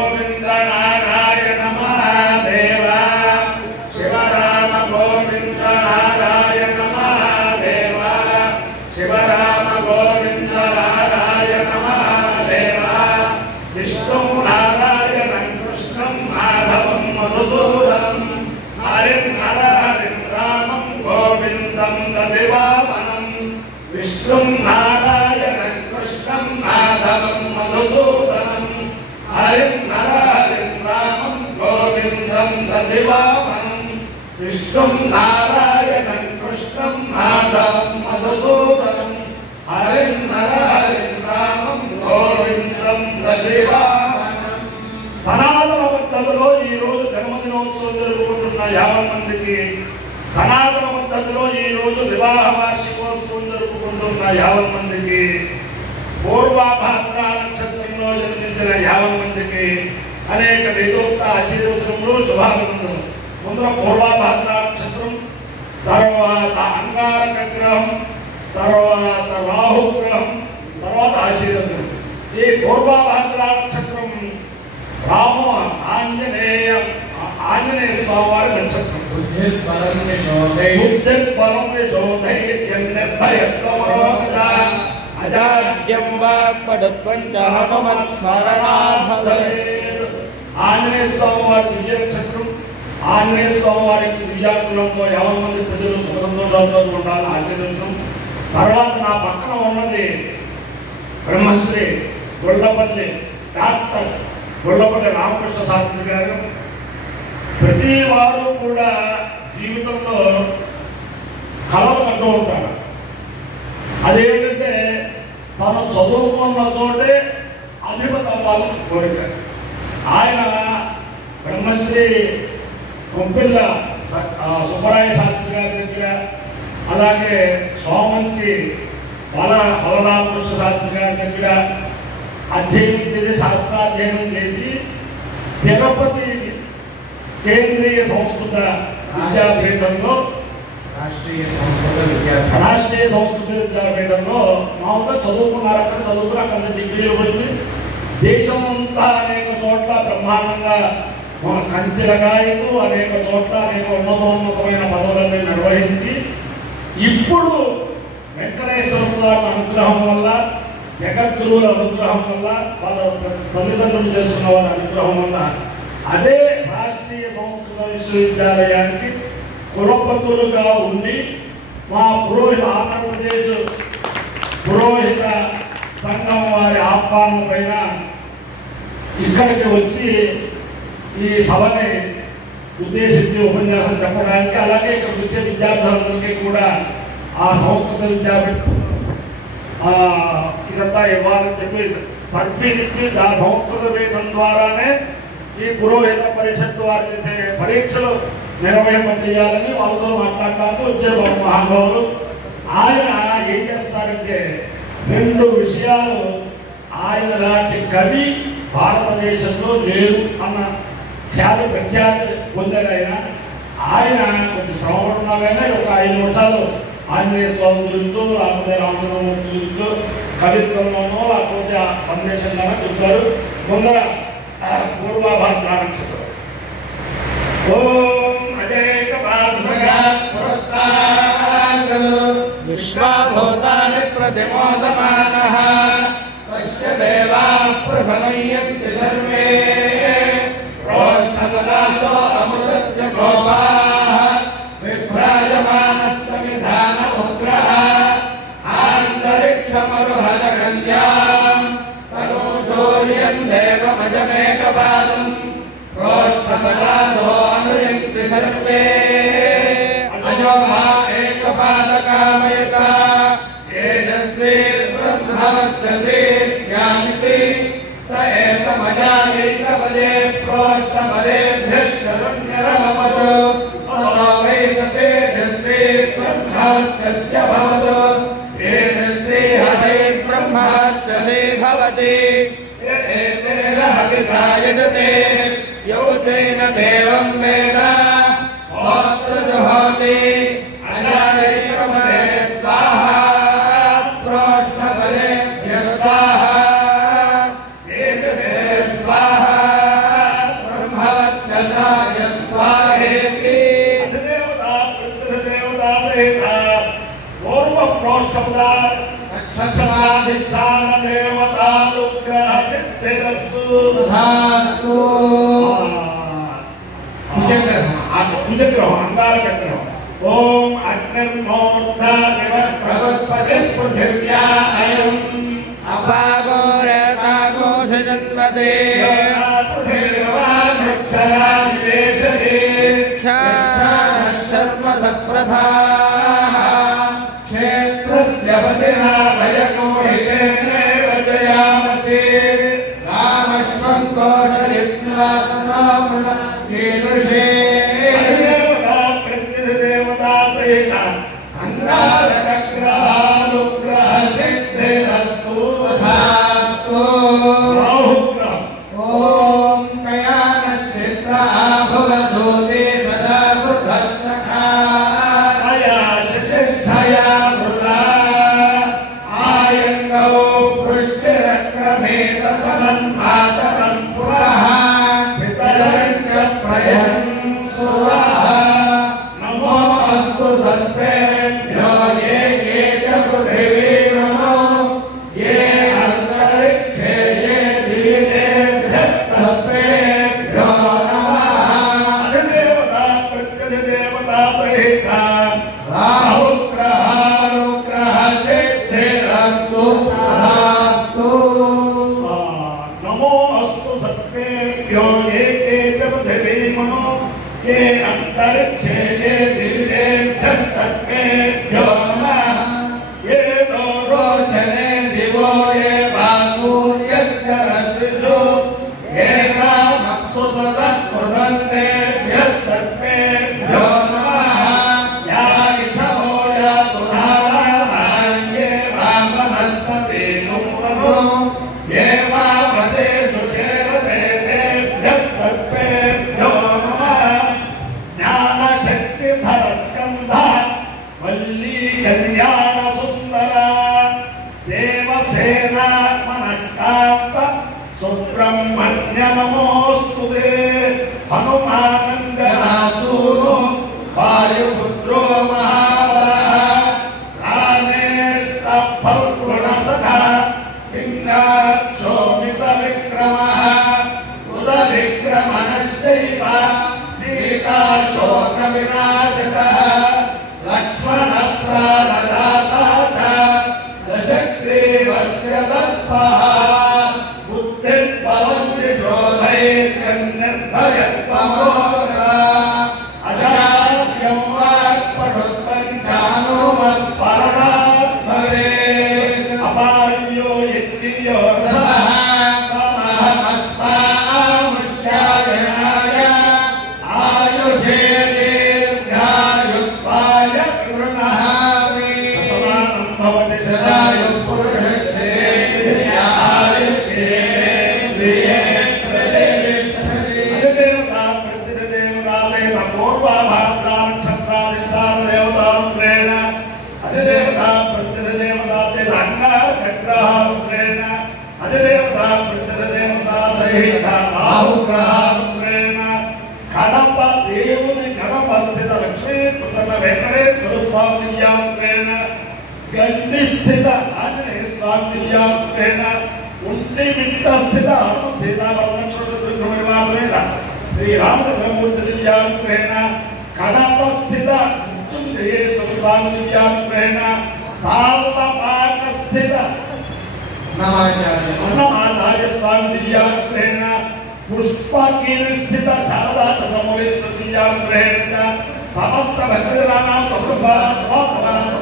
गोविंद नारायण महादेव शिव राम गोविंद नारायण महादेव शिव राम गोविंद नारायण महादेव विष्णु नारायण कृष्णं माधवं मधुसूदनं हरिं हरिं रामं गोविंदं ददिवामनं विष्णु नारायण कृष्णं माधवं मधुसूदनं हरिं रामं गोविंदं ददिवामनं विष्णु नारायण कृष्णं माधवं मधुसूदनं हरिं रामं गोविंदं ददिवामनं సనాతన పద్ధతిలో ఈ రోజు జన్మదినోత్సవం జరుపుకుంటున్న 50 మందికి సనాతన పద్ధతిలో ఈ రోజు వివాహ వార్షికోత్సవం జరుపుకుంటున్న 50 మందికి పూర్వాభాద్ర నక్షత్రంలో జన్మించిన 50 మందికి అనేక వేదోక్త ఆశీర్వచనములు శుభాభినందనలు. ముందర పూర్వాభాద్ర నక్షత్రం, తర్వాత అంగారక గ్రహం, తర్వాత రాహుగ్రహం, తర్వాత ఆశీర్వచనం. ఈ పూర్వాభాద్ర నక్షత్రం రామ ఆంజనేయ స్వామి వారి నక్షత్రం. ఆంజనేయ స్వామి వారి విజయ నక్షత్రం. ఆంజనేయ స్వామి వారికి విజయాకులంలో 50 మంది ప్రజలు సుఖంతో ఉండాలని ఆచరించడం. తర్వాత నా పక్కన ఉన్నది బ్రహ్మశ్రీ గొల్లపల్లి డాక్టర్ గొల్లపల్లి రామకృష్ణ శాస్త్రి గారు. ప్రతి వారు కూడా జీవితంలో కలలు కంటూ ఉంటారు. అదేంటంటే తను చదువుకున్న చోటే అధిపతి అవ్వాలని కోరిక. ఆయన బ్రహ్మశ్రీ కొంపిల్ల సుబ్బరాయ శాస్త్రి గారి దగ్గర, అలాగే సోమంచి బలరామకృష్ణ శాస్త్రి గారి దగ్గర అధ్యయనం చేసి శాస్త్రాధ్యయనం చేసి తిరుపతి కేంద్రీయ సంస్కృత విద్యాపీఠంలో రాష్ట్రీయ సంస్కృత విద్యాపీఠంలో మామూలుగా చదువుకున్నారు. అక్కడ చదువుకుని అక్కడ డిగ్రీలు పడింది. దేశం అంతా అనేక చోట్ల బ్రహ్మాండంగా మన కంచెలగాయలు అనేక చోట్ల అనేక ఉన్నతోన్నతమైన పదవులను నిర్వహించి ఇప్పుడు వెంకటేశ్వర స్వామి అనుగ్రహం వల్ల, జగద్గురువుల అనుగ్రహం వల్ల, వాళ్ళ తల్లిదండ్రులు చేసుకున్న వాళ్ళ అనుగ్రహం వల్ల అదే రాష్ట్రీయ సంస్కృత విశ్వవిద్యాలయానికి కులపతులుగా ఉండి మా ఆంధ్రప్రదేశ్ పురోహిత సంఘం వారి ఆహ్వానం పైన ఇక్కడికి వచ్చి ఈ సభని ఉద్దేశించి ఉపన్యాసం చెప్పడానికి, అలాగే ఇక్కడికి వచ్చే విద్యార్థులందరికీ కూడా ఆ సంస్కృత విద్యాపీఠం ఇదంతా ఇవ్వాలని చెప్పి తర్ఫీదిచ్చి ఆ సంస్కృత పీఠం ద్వారానే ఈ పురోహిత పరిషత్తు వారు చేసే పరీక్షలు నిర్వహింపజేయాలని వాళ్ళతో మాట్లాడటానికి వచ్చే మహానుభావులు. ఆయన ఏం చేస్తారంటే 2 విషయాలు ఆయన లాంటి కవి భారతదేశంలో లేరు అన్న ప్రఖ్యాతి పొందారు. ఆయన కొంచెం శ్రమపడున్నారైనా ఒక 5 నిమిషాలు ఆంజనేయ స్వామి గురించో లేకపోతే రామచంద్రమూర్తి గురించో కవిత్వంలోనో లేకపోతే సందేశంగానో చెప్తారు. ముందర పూర్వాభాద్ర నక్షత్రం. ఓం అజేక విశ్వభూతాని ప్రతిమోదమానః తస్య దేవాః ప్రసమయంతి సర్వే ప్రోష్ఠపదాసో అమృతస్య గోపాః విభ్రాజమానస్య విధానముగ్రః ఆంతరిక్షమరుహలగంధ్యాం తదో సూర్యం దేవమజమేకపాదం ప్రోష్ఠపదాసో అనుయంతి సర్వే అజో మహా ఏకపాదకామయత తేజస్వీ బ్రహ్మవర్చసీ స్యామితి స ఏకమజానైకపదే ప్రోష్ఠపదేభ్యశ్చరుణ్యరమవతు తతో వై స తేజస్వీ బ్రహ్మవర్చస్య భవతు తేజస్వీ హసై బ్రహ్మవర్చసీ భవతి ఏతేన హవిషాయజతే యౌ చైన దేవం వేద స్తోత్ర జుహోతి అజాయైకమదే స్వాహా ప్రోష్ఠపదేభ్య స్వాహా తేజసే స్వాహా అధిష్టాన దేవతానుగ్రహ సిద్ధిరస్తు తథాస్తు. కుజగ్రహం అంగారకగ్రహం. ఓం అగ్నిర్మోర్ధా దివత్పదే పృథివ్యా అయం అపాగోరతాకోషజన్మదే సర్వసప్రధాః క్షేత్రస్య పతినా భయకోహితేనేవ జయామసి రామశ్వం కోశలిప్నాసనామృణ కీదృశే దేవతా సహిత అంగారకగ్రహానుగ్రహ సిద్ధిరస్తు తథాస్తు. బాహుగ్రహం. ఓం కయానశ్చిత్ర ఆభువధూతే సదా బుధస్సఖా జ్యేష్ఠయా మృతా ఆయంగౌ పృష్టిరక్రమేత సమన్మాతరం పురః పితరంచ ప్రయం సురః నమో అస్తు సర్వేభ్యో ఏ కే చ పృథివీమనో ఏ అంతరిక్షే ఏ దివిదేభ్యః సర్వేభ్యో నమః. అధిదేవతా ప్రత్యధిదేవతా సహిత రాహుగ్రహానుగ్రహ సిద్ధిరస్తు తథాస్తు. నమో అస్తు సర్వేభ్యో ఏకే చ పృథివీమనో ఏ అంతరిక్షే ఏ దివిదేభ్యః సర్వేభ్యో నమః. ఏ రోచనే దివో ఏ వాసూర్యస్య రశ్మిషు ఏషామప్సు సదః కృదంతేభ్యః సర్వేభ్యో నమః. యా ఇషవో యాతు ధారాణ్యే వామనస్పతి నూనో ఏ వామదేషు చేరతేభ్యః సర్వేభ్యో నమః. జ్ఞానశక్తిధరస్కంధ వల్లీ కళ్యాణ సుందర దేవసేనా మనకాంత సుబ్రహ్మణ్య నమోస్తుతే. హనుమానందనాసూను వాయుపుత్రో మహాబలః రామేష్ట ఫల్గుణసఖా పింగాక్షోమిత విక్రమః ఉద విక్రమణశ్చైవ సీతాశోక వినాశకః లక్ష్మణ ప్రాణదాతా చ దశగ్రీవస్య దర్పః బుద్ధిర్బలం విశోధైర్యం నిర్భయత్వమోదర అజాడ్యం వాక్పటుత్పంచానుమత్స్మరణాత్ భవేత్. అపార్యో యజ్ఞియో సమహమస్మాముష్యాయనాయ ఆయుషే దీర్ఘాయుత్వాయ కృణహామి సమానం భవతి సదాయు పురుషస్యేంద్రియే ప్రతిష్టతి. అధిదేవతా ప్రత్యధిదేవతా సహిత పూర్వభాద్రా నక్షత్రాధిష్టాన దేవతానుగ్రహేణ అధిదేవతా ప్రత్యధిదేవతా సహిత అంగారకగ్రహానుగ్రహేణ అధిదేవతా ప్రత్యధిదేవతా సహిత బాహుగ్రహానుగ్రహేణ కడప దేవుని కడప స్థిత లక్ష్మీ ప్రసన్న వెంకటేశ్వర స్వామి దివ్యానుగ్రహేణ గండి స్థిత ఆంజనేయ స్వామి దివ్యానుగ్రహేణ ఉండి మిట్ట స్థిత హనుమ సీతావరలక్ష్మణ దుర్గమేద శ్రీరామచంద్రమూర్తి దివ్యానుగ్రహేణ కడప స్థిత మృత్యుంజయేశ్వర స్వామి దివ్యానుగ్రహేణ తాళపాక స్థిత నమాచార్య అన్నమాచార్య స్వామి దివ్యానుగ్రహేణ పుష్పగిరి స్థిత శారదా చంద్రమౌళేశ్వర దివ్యానుగ్రహేణ సమస్త భక్తజనానాం సౌభాగ్య స్వార్థ తథాస్తు.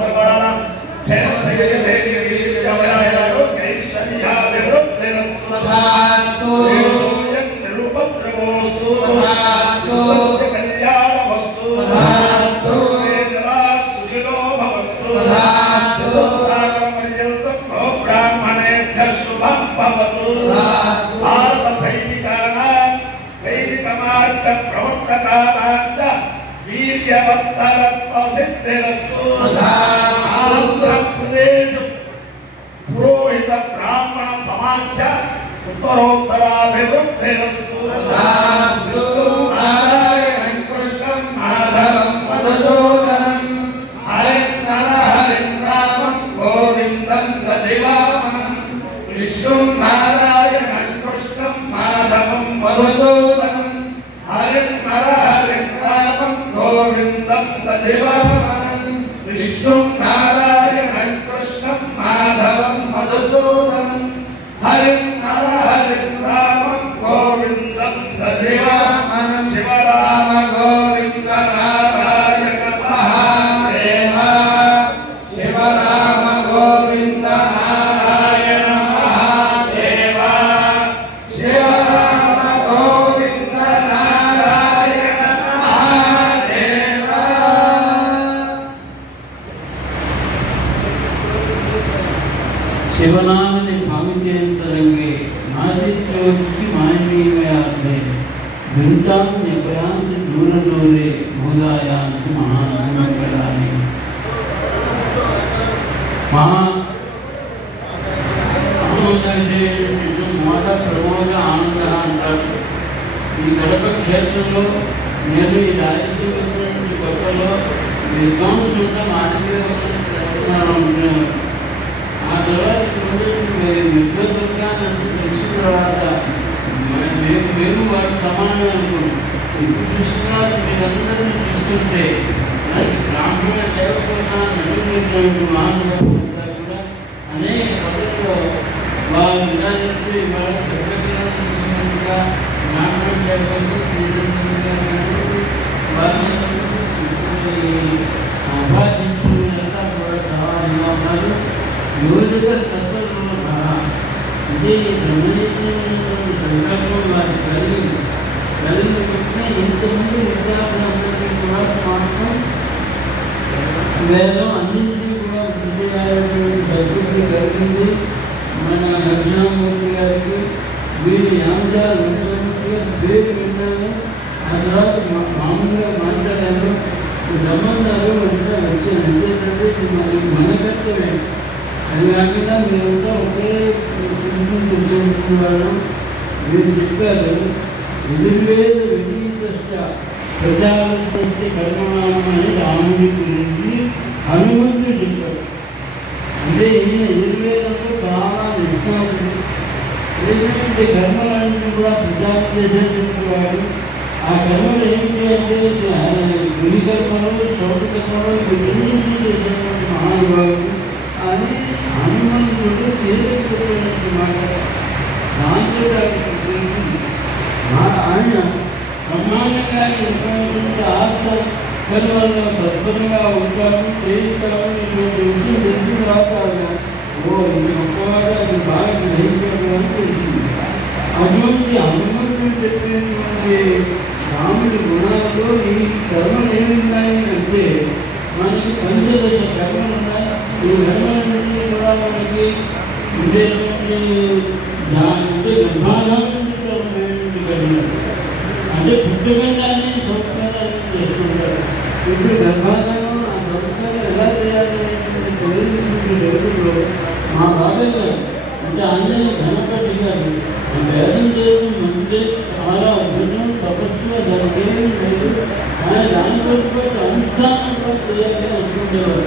ఆంధ్రప్రదేశ్ పురోహిత బ్రాహ్మణ సమాజ ఉత్తరోత్తరాభివృద్ధిరస్తు. నారాయణం కృష్ణం మాధవం మధుసూదనం హరిం నర హరిం రామం గోవిందం గదివామహ మధుసూదనం హరిం హరిం రామం గోవిందం తదేవామనం విష్ణుం నారాయణం కృష్ణం మాధవం మధుసూదనం హరిం హరిం రామం గోవిందం తదేవామనం శివరామ గోవింద నారాయణ మహాదేవ శివరామ గోవింద నారాయణ మహాదేవ శివరామ గోవింద నారాయణ మహాదేవ. शिवनामनि भावितेन्तरङ्गे नादित्योक्ति मायनीमयाग्ने दुन्तान्यपयान्ति दूरदूरे भूदायान्ति महामङ्गलानि మాట ప్రమోద ఆనంద అంటారు. ఈ గడప క్షేత్రంలో నేను ఈ రాయలసీమ కొత్తలో విద్వాంసులతో ఆనందంగా ఉంటున్నారు. ఆ తర్వాత విద్వత్వర్గాన్ని తెలిసిన తర్వాత మేము వారికి సమానం అనుకుంటాం. ఇప్పుడు చూసిన తర్వాత మీరందరినీ చూస్తుంటే బ్రాహ్మణ సేవ కోసం నడుస్తున్నటువంటి మహానుభావులంతా కూడా అనేక పద్ధతిలో వారు విరాజిస్తూ ఇవాళ సెక్రటరీగా బ్రాహ్మణ సేవ వారిని అభాషించుకునేంతా కూడా సవాలుగా ఉన్నారు. యోజక సత్వగుణ ఇదే రమణీయమైనటువంటి సంకల్పం వారికి కలిగిన ఇంతమంది విద్యార్థులందరికీ కూడా సమానం వేదం అన్నింటినీ కూడా వృద్ధి చేయాలనేటువంటి సద్బుద్ధి కలిగింది. మన దక్షిణామూర్తి గారికి వీరి యాంజాల నరసింహమూర్తి గారి పేరు విన్నాను. ఆ తర్వాత మామూలుగా మాట్లాడారు. సంబంధాలు అంతా వచ్చాను. ఎంతేంటంటే మరి మన కర్తవ్యం. అది కాకుండా మేమంతా ఒకే వాళ్ళు వీరు చెప్పారు. ఎదుర్వేద వినీత ప్రజావంతి కర్మణం అని రాముడి గురించి హనుమంతుడు చెప్పారు. అంటే ఈయన ఎదుర్వేదంలో చాలా నిష్ణాతుడు. ఎందుకంటే కర్మలన్నింటినీ కూడా ప్రజాపతి చేసేటువంటి వాడు. ఆ కర్మలు ఏంటి అంటే గురి కర్మలు, చోటు కర్మలు వీటన్నింటినీ చేసేటువంటి మహానుభావుడు అని హనుమంతుడు సేవించుకునేటువంటి మాట. దాంతో ఆయనకు తెలిసింది ఆయన బ్రహ్మాండంగా చెప్పినటువంటి ఆత్మ కర్మల్లో తత్పరంగా ఉంటాడు, చేయిస్తాడు. ఇటువంటి విషయం తెలిసిన తర్వాత ఇది గొప్పవాడు, అది బాగా గ్రహించాడు అని తెలిసింది. అటువంటి హనుమంతుడు చెప్పినటువంటి రాముడి గుణాల్లో ఈ కర్మలు ఏమి ఉన్నాయి అంటే మనకి పంచదశ కర్మలు ఉన్నాయి. ఈ కర్మలన్నింటినీ కూడా మనకి ఉండేటువంటి అంటే గర్భాధానటువంటి కర్మలు అంటే పుట్టుకండాన్ని సంస్కారాన్ని చేస్తుంటారు. ఇప్పుడు గర్భాధానం ఆ సంస్కారం ఎలా చేయాలనేటువంటి తెలియజేటువంటి రోజుల్లో మా బాబాయ్ గారు అంటే అందరినీ ధనపతి గారు వేదం చేయడం మంచిదే, చాలా అద్భుతం, తపస్సుగా దానికేమీ లేదు. ఆయన దానితో పాటు అనుష్ఠానం కూడా చేయాలి అనుకుంటేవారు.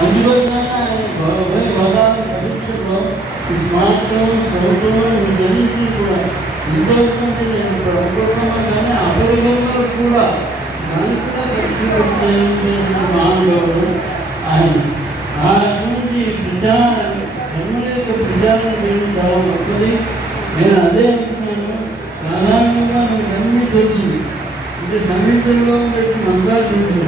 అందుకోసం ఆయన బలాల పరీక్షలో మాత్రం ప్రభుత్వం వీటన్నింటినీ కూడా ఇంతవరకు నేను ఇక్కడ అనుకుంటున్నా కానీ అపరిగణలో కూడా దానికి కూడా ఖర్చు మానవుడు ఆయన. అటువంటి కర్మల యొక్క ప్రచారం చేయడం చాలా గొప్పది. నేను అదే అంటున్నాను. సాధారణంగా మనకు అన్నీ తెలుసు. అంటే సంగీతంలో పెట్టి మంత్రాలు తెలుసు.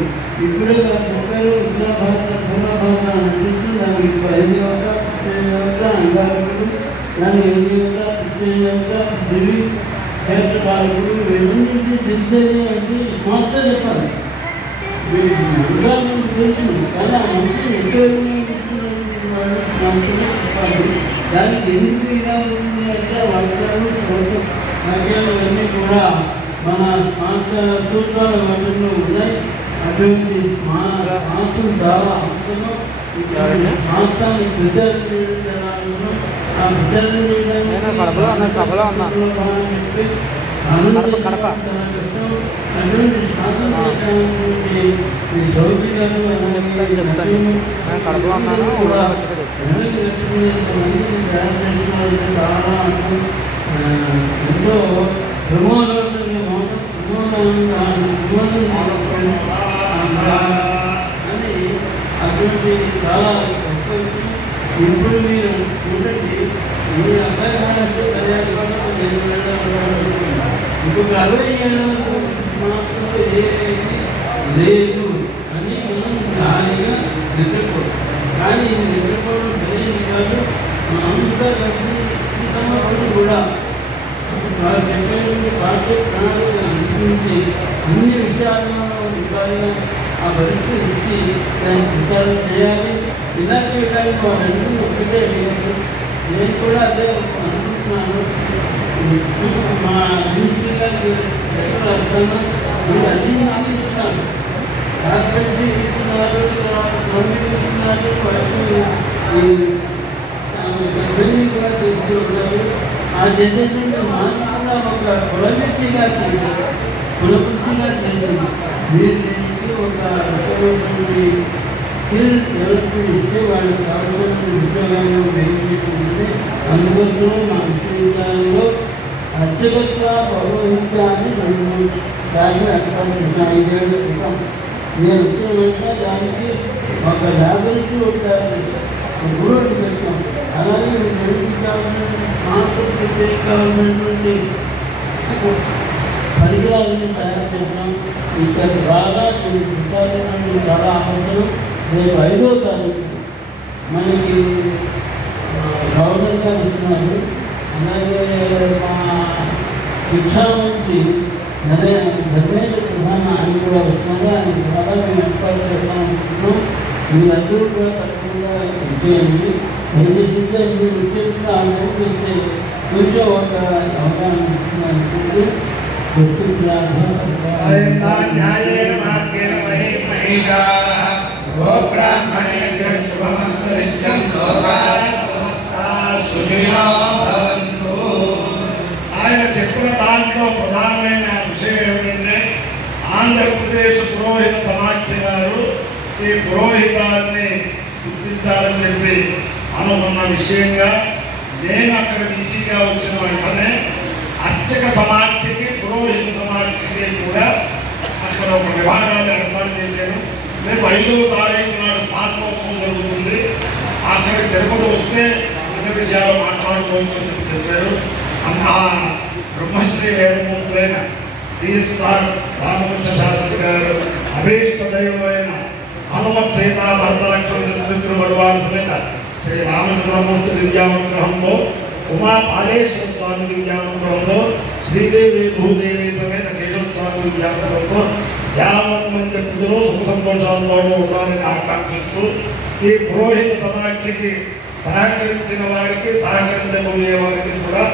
ఇప్పుడే వారు చెప్పారు ఉత్తరాభారత పూర్వభారత అని అంటుంది. దానికి 5 దేవత, 15 దేవత, అంగారకుడు, దానికి 5 దేవత, 15 దేవత, పృథివీ, క్షేత్రపాలకుడు ఇవన్నింటినీ తెలిసేది అంటే మాత్రం చెప్పాలి. మంత్రాలు తెలుసు కానీ ఆ మంత్రం ఎక్కడ చెప్పాలి. దానికి ఎందుకు ఇలా ఉంది అంటే వాక్యాలు వాక్యాలు అన్నీ కూడా మన సూత్రాల వాటిల్లో ఉన్నాయి. అటువంటి శాస్త్రం చాలా అవసరం. శాస్త్రాన్ని ప్రచారం చేయడం చాలా అవసరం. ఆ ప్రచారం చేయడానికి అటువంటి శాస్త్రం ఈ సౌకర్యాలు కూడా చాలా ఎంతో అని అటువంటి చాలా గొప్ప విషయం. ఇప్పుడు మీరు చూడండి, మీ అబ్బాయి అంటే 10 వరకు నేను వెళ్ళాలనుకుంటున్నాను. ఇంకొక 60 ఏళ్ళ వరకు మాత్రం ఏది లేదు అని మనం హాయిగా నిద్రపోతాం. కానీ ఇది నిద్రపోవడం సరైనది కాదు. అంతా కలిసి ఈ సంవత్సరం కూడా వారు చెప్పేటువంటి పాఠ్య ప్రణాళిక అనుసరించి అన్ని విషయాల్లో విధాలుగా ఆ పరిస్థితి ఇచ్చి దాన్ని విచారణ చేయాలి. ఇలా చేయడానికి వారందరూ ఒకటే అడిగారు. నేను కూడా అదే అనుకుంటున్నాను. మా మినిస్టర్ గారికి ఎక్కడ వస్తాను, మీరు అన్ని ఆలోచిస్తాను. రాష్ట్రపతి ఇస్తున్నారు, గవర్నమెంట్ ఇస్తున్నారు, బిల్డింగ్ కూడా చేస్తూ ఉన్నారు. ఆ చేసేటువంటి మానవుగా ఒక కులవృత్తిగా చేశారు, కులవృత్తిగా చేసింది. మీరు దీనికి ఒక రకమైనటువంటి స్కిల్ డెవలప్మెంట్ ఇస్తే వాళ్ళకి కావాల్సిన ఉద్యోగాలను పెంచుకుంటుంది. అందుకోసమే మా విశ్వవిద్యాలయంలో అత్యుగత పౌరోహిత్యాన్ని దాన్ని అర్థం 5 ఏళ్ళ క్రితం నేను వచ్చిన వెంటనే దానికి ఒక ల్యాబొరేటరీ ఒక గురువుని పెట్టాం. అలాగే మాకు కావాల్సినటువంటి పరికరాలని తయారు చేస్తాం. ఇక్కడ బాగా విద్యార్థులను చాలా అవసరం. రేపు 5వ తారీఖు మనకి గవర్నర్ గారు ఇస్తున్నారు. అలాగే మా శిక్షామంత్రి ధర్మేంద్ర ప్రధాన ఆయన కూడా వస్తున్నారు. ఆయన ద్వారా మేము ఏర్పాటు చేస్తామనుకుంటున్నాం. మీరందరూ కూడా తప్పకుండా చేయండి. దయచేసి మీరు వచ్చేప్పుడు ఆ నెలకు వస్తే కొంచెం ఒక అవగాహన అనుకుంటూ ఆయన చెప్పిన దాంట్లో ప్రధానమైన విషయం ఏమిటంటే, ఆంధ్రప్రదేశ్ పురోహిత సమాఖ్య గారు ఈ పురోహితాన్ని గుర్తించాలని చెప్పి అనుకున్న విషయంగా నేను అక్కడ ఈసీగా వచ్చిన వెంటనే అర్చక సమాఖ్యకి పురోహిత సమాఖ్యకి కూడా అక్కడ ఒక విభాగాలు ఏర్పాటు చేశాను. రేపు 5వ తారీఖు నాడు స్నాతకోత్సవం జరుగుతుంది. అక్కడికి తిరుపతి వస్తే అన్ని విషయాలు మాట్లాడుకోవచ్చు అని చెప్పారు. ఆ బ్రహ్మశ్రీ వేదమూర్తులైన టీఎస్ఆర్ రామకృష్ణ శాస్త్రి గారు అభీష్ట దైవమైన హనుమత్ సీతా భరత లక్ష్మణ బడవాల్సిన శ్రీ రామచంద్రమూర్తి దివ్యానుగ్రహంలో, ఉమా పాలేశ్వర స్వామి దివ్యానుగ్రహంలో, శ్రీదేవి భూదేవి సమేత కేశవ స్వామి దివ్యానుగ్రహంలో 50 మంది ప్రజలు సుఖ సంతోషాలతో ఉండాలని ఆకాంక్షిస్తూ ఈ పురోహిత సమాఖ్యకి సహకరించిన వారికి, సహకరించబోయే వారికి కూడా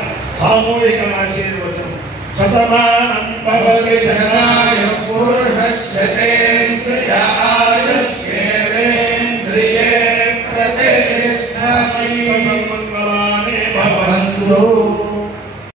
సామూహిక ఆశీర్వచనం. శతమానం భవతి జనాయ